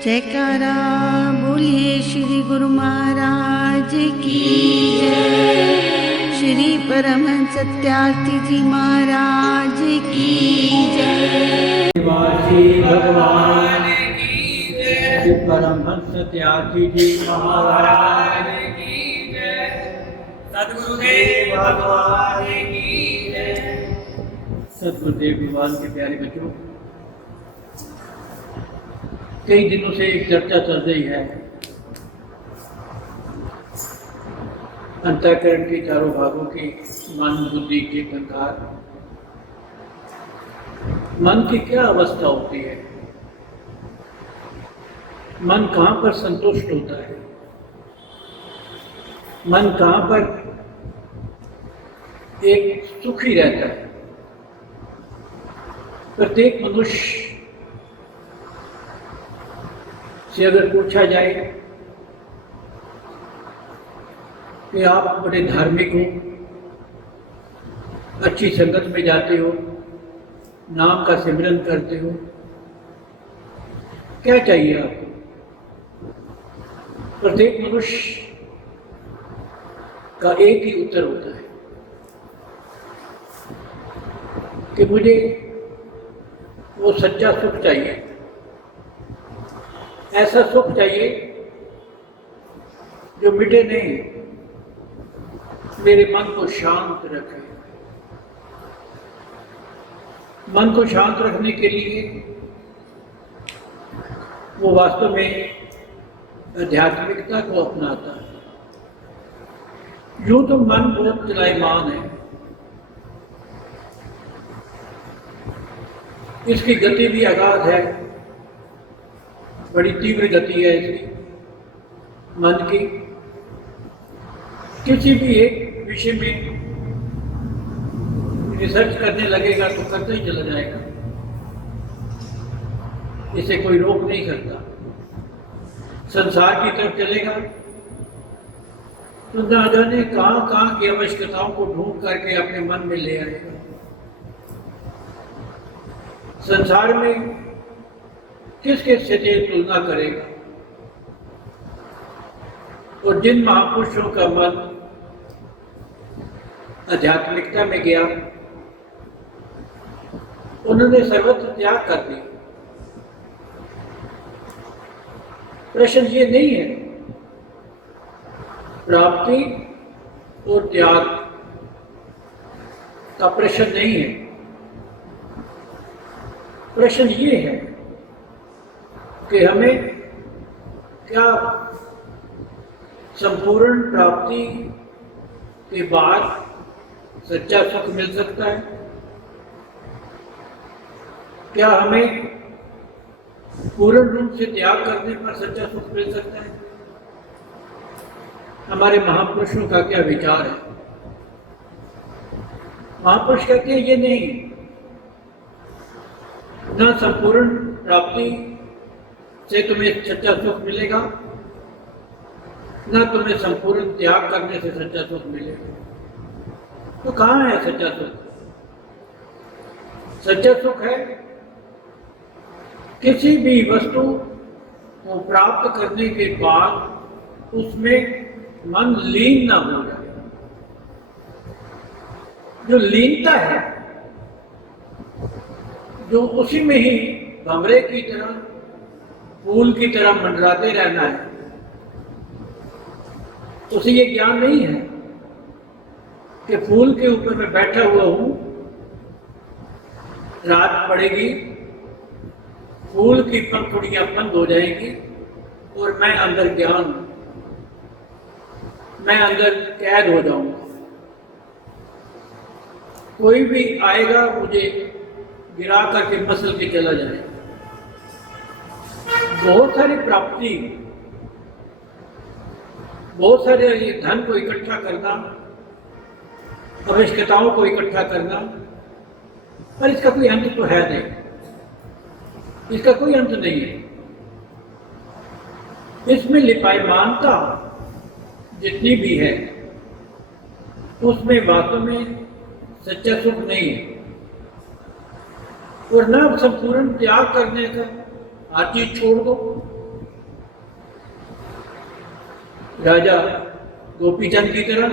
जयकारा बोलिए श्री गुरु महाराज की जय। श्री परमहंस सत्यार्थी जी महाराज की जय। भगवान की जय। श्री परमहंस सत्यार्थी जी महाराज की जय। सद्गुरुदेव भगवान की जय। सद्गुरुदेव भगवान के प्यारे बच्चों, कई दिनों से एक चर्चा चल रही है अंतःकरण के चारों भागों की, मन, बुद्धि, चित्त, अहंकार। मन की क्या अवस्था होती है? मन कहाँ पर संतुष्ट होता है? मन कहाँ पर एक सुखी रहता है? प्रत्येक मनुष्य से अगर पूछा जाए कि आप बड़े धार्मिक हो, अच्छी संगत में जाते हो, नाम का सिमरन करते हो, क्या चाहिए आपको? प्रत्येक मनुष्य का एक ही उत्तर होता है कि मुझे वो सच्चा सुख चाहिए, ऐसा सुख चाहिए जो मिटे नहीं, मेरे मन को शांत रखे। मन को शांत रखने के लिए वो वास्तव में आध्यात्मिकता को अपनाता है। यूं तो मन बहुत चलायमान है, इसकी गति भी अगाध है, बड़ी तीव्र गति है इसकी मन की। किसी भी एक विषय में रिसर्च करने लगेगा तो करते ही चला जाएगा, इसे कोई रोक नहीं सकता। संसार की तरफ चलेगा तो ना जाने कहाँ कहाँ की आवश्यकताओं को ढूंढ करके अपने मन में ले आएगा। संसार में किसके से तुलना करेगा? और जिन महापुरुषों का मन आध्यात्मिकता में गया, उन्होंने सर्वत्र त्याग कर दिया। प्रश्न ये नहीं है प्राप्ति और त्याग का, प्रश्न नहीं है। प्रश्न ये है कि हमें क्या संपूर्ण प्राप्ति के बाद सच्चा सुख मिल सकता है? क्या हमें पूर्ण रूप से त्याग करने पर सच्चा सुख मिल सकता है? हमारे महापुरुषों का क्या विचार है? महापुरुष कहते हैं ये नहीं, न संपूर्ण प्राप्ति से तुम्हें सच्चा सुख मिलेगा, न तुम्हें संपूर्ण त्याग करने से सच्चा सुख मिलेगा। तो कहाँ है सच्चा सुख? सच्चा सुख है किसी भी वस्तु को प्राप्त करने के बाद उसमें मन लीन ना हो जाए। जो लीनता है, जो उसी में ही भंवरे की तरह, फूल की तरह मंडराते रहना है, उसे ये ज्ञान नहीं है कि फूल के ऊपर मैं बैठा हुआ हूं, रात पड़ेगी, फूल की पंखुड़ियां बंद हो जाएंगी और मैं अंदर ज्ञान, मैं अंदर कैद हो जाऊंगा। कोई भी आएगा मुझे गिरा करके मसल के चला जाएगा। बहुत सारी प्राप्ति, बहुत सारे धन को इकट्ठा करना, आवश्यकताओं को इकट्ठा करना, पर इसका कोई अंत तो है नहीं, इसका कोई अंत नहीं है। इसमें लिपायमानता जितनी भी है उसमें वास्तव में सच्चा सुख नहीं है। और न संपूर्ण त्याग करने का, हर चीज छोड़ दो, राजा गोपीचंद की तरह।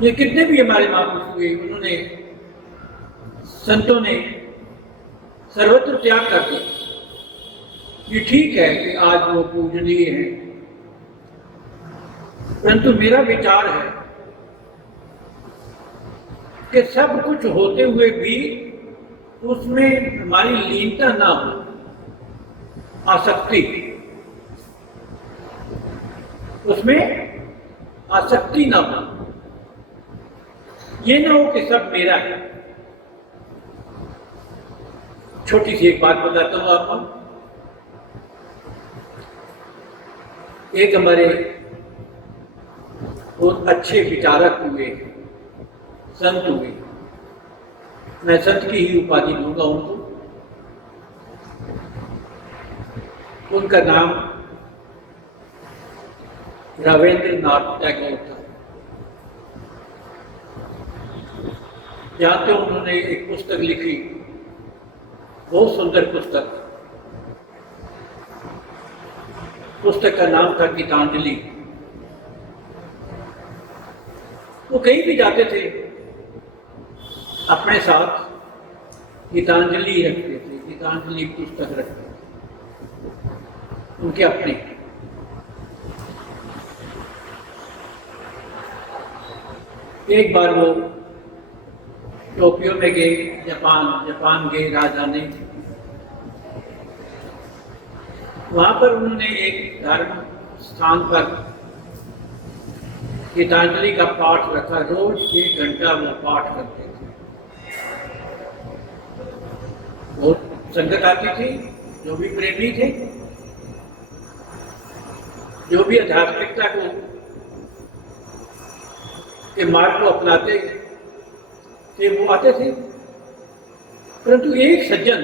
ये कितने भी हमारे महापुरुष हुए, उन्होंने, संतों ने सर्वत्र त्याग कर दिया। ये ठीक है कि आज वो पूजनीय है, परंतु मेरा विचार है कि सब कुछ होते हुए भी उसमें हमारी लीनता ना हो, आसक्ति, उसमें आसक्ति ना हो। ये ना हो कि सब मेरा है। छोटी सी एक बात बताता हूं आपको। एक हमारे बहुत अच्छे विचारक हुए, संत हुए, मैं संत की ही उपाधि दूंगा उनको। उनका नाम रविंद्रनाथ टैगोर था। जानते हो, उन्होंने एक पुस्तक लिखी, बहुत सुंदर पुस्तक। पुस्तक का नाम था गीतांजलि। वो कहीं भी जाते थे अपने साथ गीतांजलि रखते थे, गीतांजलि पुस्तक रखते थे उनके अपने। एक बार वो टोक्यो में गए, जापान गए राजधानी। वहां पर उन्होंने एक धार्मिक स्थान पर गीतांजलि का पाठ रखा। रोज 1 घंटा वो पाठ करते थे। बहुत संगत आती थी, जो भी प्रेमी थे, जो भी आध्यात्मिकता को के मार्ग को अपनाते थे, वो आते थे। परंतु एक सज्जन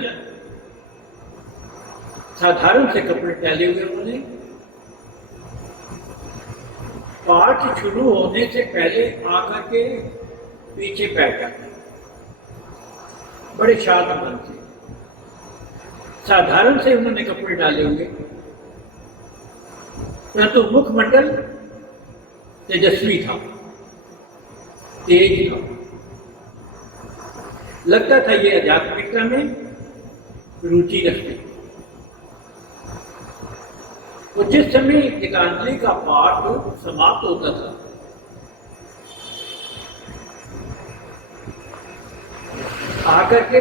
साधारण से कपड़े पहने हुए, उन्होंने पाठ शुरू होने से पहले आकर के पीछे बैठ जाते, बड़े शांत मन से, साधारण से उन्होंने कपड़े डाले हुए, परंतु मुखमंडल तेजस्वी था, तेज था। लगता था ये आध्यात्मिकता में रुचि रखते। तो जिस समय गीतांजलि का पाठ समाप्त होता था, आकर के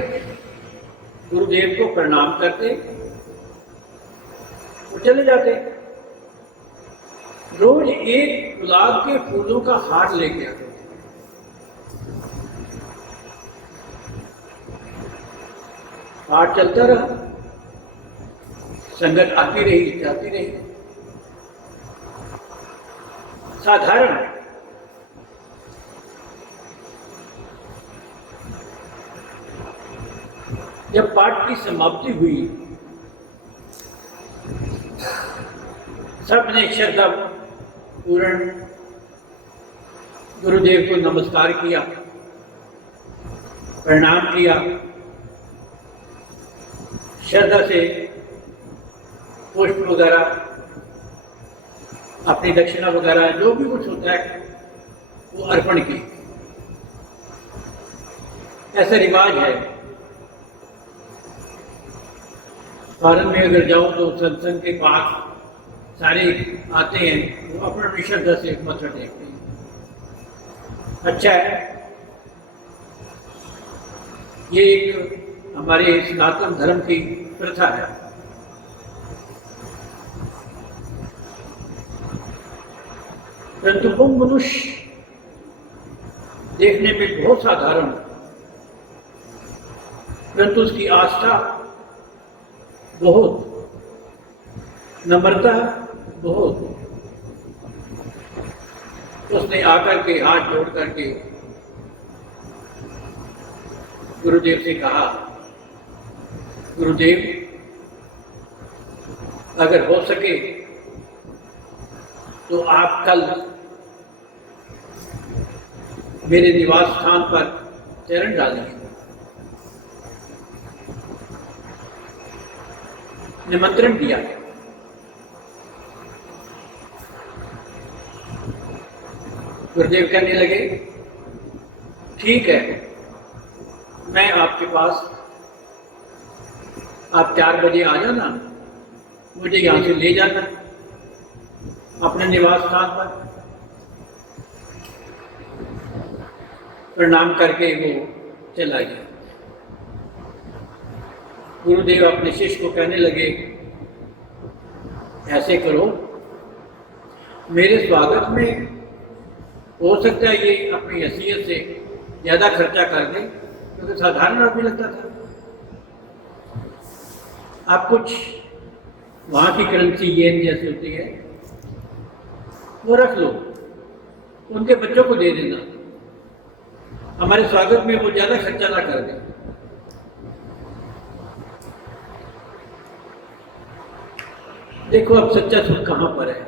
गुरुदेव को प्रणाम करते, वो चले जाते। रोज एक गुलाब के फूलों का हार लेके आते। पाठ चलता रहा, संगत आती रही, जाती रही। साधारण जब पाठ की समाप्ति हुई, सबने श्रद्धा पूर्ण गुरुदेव को नमस्कार किया, प्रणाम किया, श्रद्धा से पुष्प वगैरह, अपनी दक्षिणा वगैरह, जो भी कुछ होता है वो अर्पण की। ऐसा रिवाज है। फॉरेन में अगर जाओ तो सत्संग के पास सारे आते हैं, वो अपनी श्रद्धा से मत्था टेकते हैं। अच्छा है, ये एक हमारे सनातन धर्म की प्रथा है। परंतु वो मनुष्य देखने में बहुत साधारण, परंतु उसकी आस्था बहुत, नम्रता बहुत। उसने आकर के हाथ जोड़ करके गुरुदेव से कहा, गुरुदेव, अगर हो सके तो आप कल मेरे निवास स्थान पर चरण डालिए। निमंत्रण दिया। गुरुदेव कहने लगे, ठीक है, मैं आपके पास, आप 4 बजे आ जाना, मुझे यहाँ से ले जाना अपने निवास स्थान पर। प्रणाम करके वो चला गया। गुरुदेव अपने शिष्य को कहने लगे, ऐसे करो, मेरे स्वागत में हो सकता है ये अपनी हैसियत से ज़्यादा खर्चा कर दें, क्योंकि साधारण आदमी लगता था। आप कुछ वहाँ की करेंसी येन जैसी होती है वो रख लो, उनके बच्चों को दे देना, हमारे स्वागत में वो ज़्यादा खर्चा ना कर दें। देखो अब सच्चा सुख कहाँ पर है।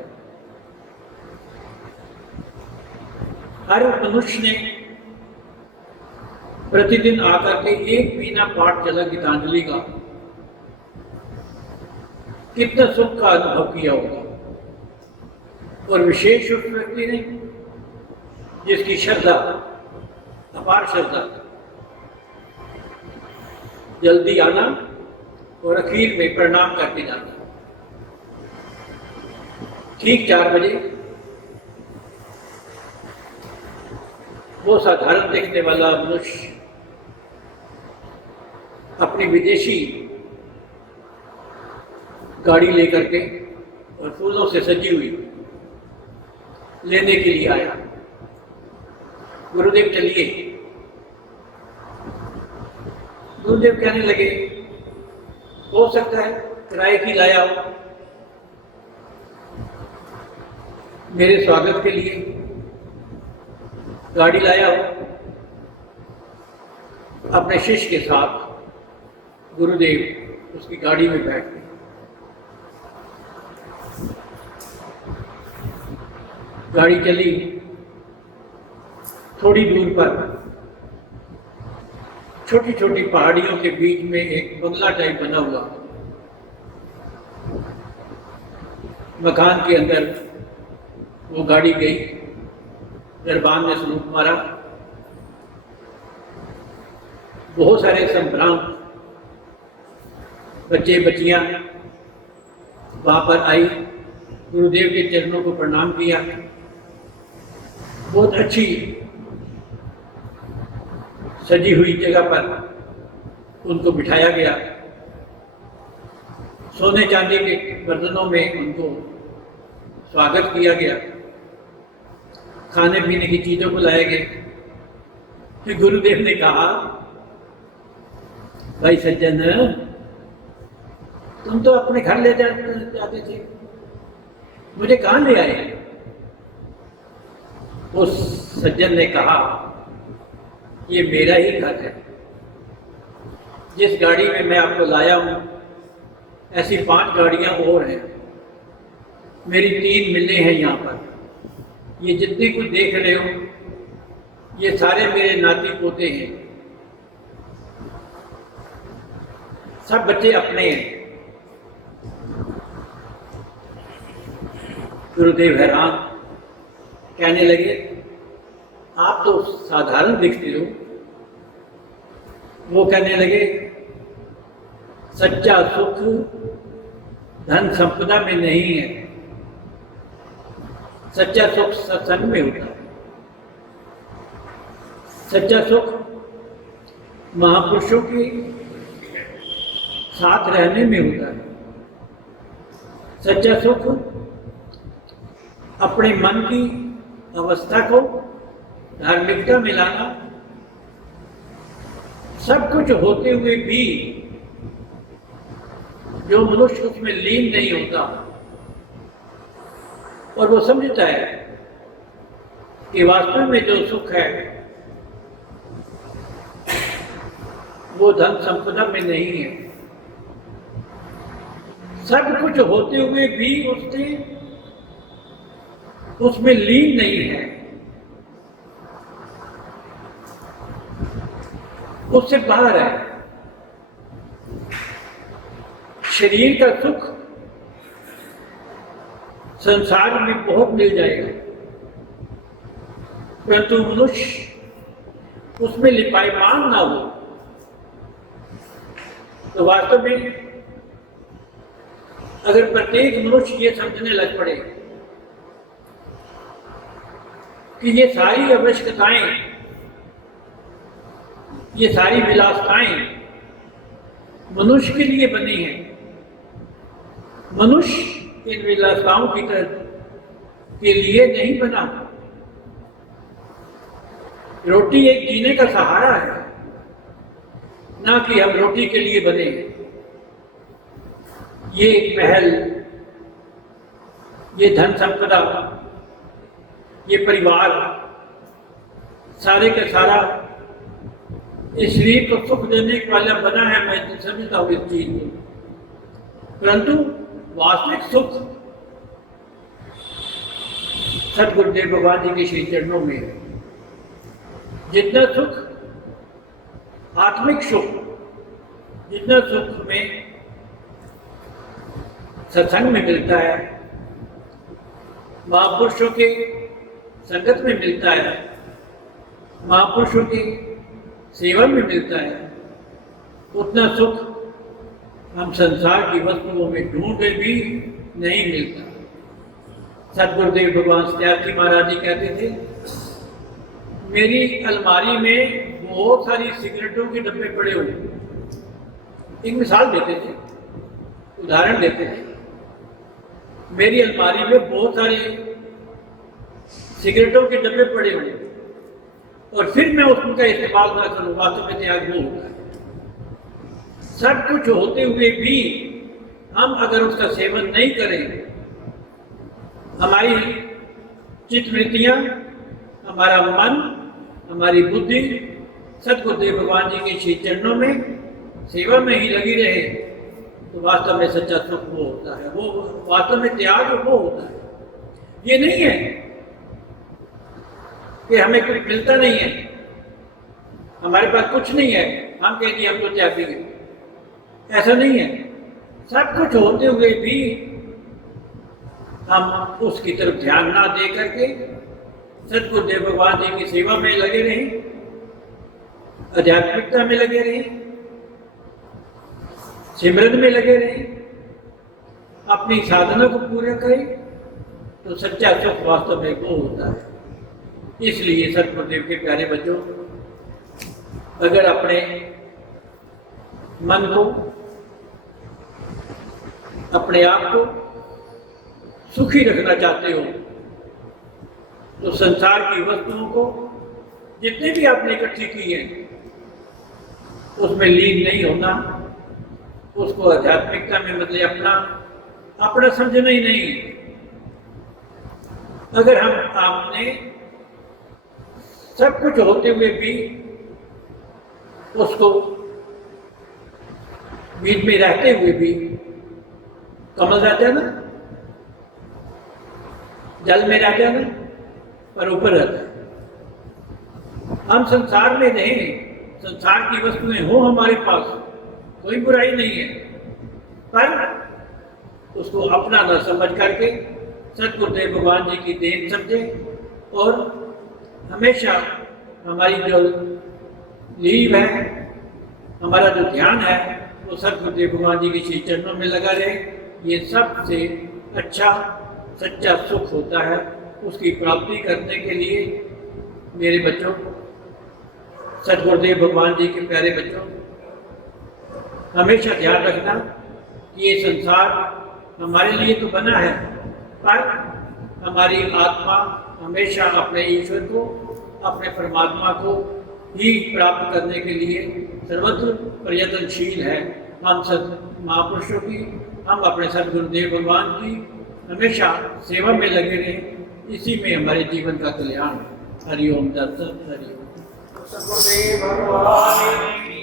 हर मनुष्य ने प्रतिदिन आकर के एक महीना पाठ चला गीतांजलि का, कितना सुख का अनुभव किया होगा। और विशेष उस व्यक्ति ने जिसकी श्रद्धा, अपार श्रद्धा, जल्दी आना और आखिर में प्रणाम करके जाना। ठीक 4 बजे वो साधारण दिखने वाला मनुष्य अपनी विदेशी गाड़ी लेकर के और फूलों से सजी हुई लेने के लिए आया। गुरुदेव चलिए। गुरुदेव कहने लगे, हो सकता है किराए की लाया हो मेरे स्वागत के लिए, गाड़ी लाया हो। अपने शिष्य के साथ गुरुदेव उसकी गाड़ी में बैठ गए। गाड़ी चली, थोड़ी दूर पर छोटी छोटी पहाड़ियों के बीच में एक बंगला टाइप बना हुआ, मकान के अंदर वो गाड़ी गई। दरबान ने सलूट मारा, बहुत सारे संभ्रांत बच्चे बच्चियां वहां पर आई, गुरुदेव के चरणों को प्रणाम किया। बहुत अच्छी सजी हुई जगह पर उनको बिठाया गया। सोने चांदी के बर्तनों में उनको स्वागत किया गया। खाने पीने की चीजों को लाए गए। फिर गुरुदेव ने कहा, भाई सज्जन, तुम तो अपने घर ले जाते थे, मुझे कहाँ ले आए? उस सज्जन ने कहा, ये मेरा ही घर है। जिस गाड़ी में मैं आपको लाया हूँ, ऐसी 5 गाड़ियाँ और हैं। मेरी 3 मिलें हैं यहाँ पर। ये जितने कुछ देख रहे हो, ये सारे मेरे नाती पोते हैं, सब बच्चे अपने हैं। गुरुदेव हैरान, कहने लगे, आप तो साधारण दिखते हो। वो कहने लगे, सच्चा सुख धन संपदा में नहीं है, सच्चा सुख सत्संग में होता है। सच्चा सुख महापुरुषों के साथ रहने में होता है। सच्चा सुख अपने मन की अवस्था को धार्मिकता में लाना। सब कुछ होते हुए भी जो मनुष्य उसमें लीन नहीं होता और वो समझता है कि वास्तव में जो सुख है वो धन संपदा में नहीं है। सब कुछ होते हुए भी उसमें लीन नहीं है, उससे बाहर है। शरीर का सुख संसार में बहुत मिल जाएगा, परंतु मनुष्य उसमें लिपायमान ना हो। तो वास्तव में अगर प्रत्येक मनुष्य ये समझने लग पड़े कि ये सारी आवश्यकताएं, ये सारी विलासताएं मनुष्य के लिए बनी हैं, मनुष्य इन विलासताओं की तरह के लिए नहीं बना। रोटी एक जीने का सहारा है, ना कि हम रोटी के लिए बने। ये महल, ये धन संपदा, ये परिवार, सारे का सारा इस शरीर को सुख देने वाला बना है, मैं समझता हूँ इस चीज को। परंतु वास्तविक सुख सदगुरुदेव भगवान जी के श्री चरणों में है। जितना सुख आत्मिक सुख, जितना सुख हमें सत्संग में मिलता है, महापुरुषों के संगत में मिलता है, महापुरुषों की सेवा में मिलता है, उतना सुख हम संसार की वस्तुओं में ढूंढे भी नहीं मिलता। सदगुरुदेव भगवान सत्यार्थी महाराज जी कहते थे, मेरी अलमारी में बहुत सारी सिगरेटों के डब्बे पड़े हुए। एक मिसाल देते थे, उदाहरण देते थे, मेरी अलमारी में बहुत सारे सिगरेटों के डब्बे पड़े हुए और फिर मैं उसका इस्तेमाल ना करूं, वास्तव में त्याग वो होता है। सब कुछ होते हुए भी हम अगर उसका सेवन नहीं करें, हमारी चित्तवृत्तियां, हमारा मन, हमारी बुद्धि सदगुरुदेव भगवान जी के श्री चरणों में सेवा में ही लगी रहे, तो वास्तव में सच्चा सुख वो होता है, वो वास्तव में त्याग वो होता है। ये नहीं है कि हमें कुछ मिलता नहीं है, हमारे पास कुछ नहीं है, हम कहते हैं हम तो त्यागी हैं। ऐसा नहीं है। सब कुछ होते हुए भी हम उसकी तरफ ध्यान ना दे करके सदगुरुदेव भगवान जी की सेवा में लगे रहें, आध्यात्मिकता में लगे रहें, सिमरन में लगे रहें, अपनी साधना को पूरा करें, तो सच्चा सुख वास्तव में वो होता है। इसलिए सदगुरुदेव के प्यारे बच्चों, अगर अपने मन को, अपने आप को सुखी रखना चाहते हो, तो संसार की वस्तुओं को जितने भी आपने इकट्ठी की हैं उसमें लीन नहीं होना, उसको आध्यात्मिकता में मतलब अपना समझना ही नहीं। अगर हम आपने सब कुछ होते हुए भी उसको बीच में रहते हुए भी, कमल रहता है ना, जल में रहता है ना, पर ऊपर रहता है। हम संसार में नहीं, संसार की वस्तुएं हो हमारे पास, कोई बुराई नहीं है, पर उसको अपना न समझ करके सदगुरुदेव भगवान जी की देन समझे और हमेशा हमारी जो लीव है, हमारा जो ध्यान है, वो सदगुरुदेव भगवान जी के श्री चरणों में लगा रहे। ये सबसे अच्छा सच्चा सुख होता है। उसकी प्राप्ति करने के लिए मेरे बच्चों, सदगुरुदेव भगवान जी के प्यारे बच्चों, हमेशा ध्यान रखना कि ये संसार हमारे लिए तो बना है, पर हमारी आत्मा हमेशा अपने ईश्वर को, अपने परमात्मा को ही प्राप्त करने के लिए सर्वत्र प्रयत्नशील है। हम महापुरुषों की, हम अपने सदगुरुदेव भगवान की हमेशा सेवा में लगे रहें, इसी में हमारे जीवन का कल्याण। हरिओम दत्त, हरिओम। सदगुरुदेव भगवान की